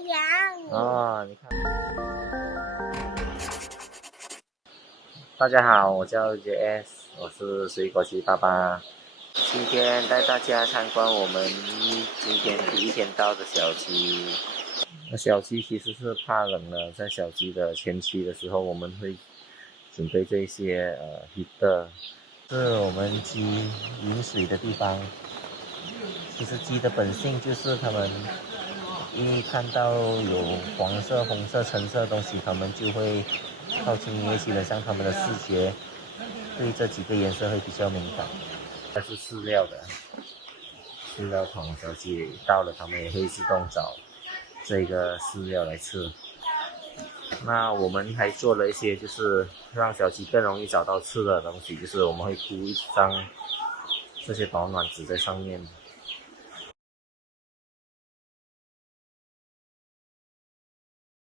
羊。哦，你看。大家好，我叫 JS， 我是水果鸡爸爸。今天带大家参观我们今天第一天到的小鸡。小鸡其实是怕冷了，在小鸡的前期的时候，我们会准备这些heater，是我们鸡饮水的地方。其实鸡的本性就是它们一看到有黄色、红色、橙色的东西，它们就会靠近，因为基本上它们的视觉对这几个颜色会比较敏感。它是饲料的，饲料桶，小鸡到了，它们也会自动找这个饲料来吃。那我们还做了一些，就是让小鸡更容易找到吃的东西，就是我们会铺一张这些保暖纸在上面，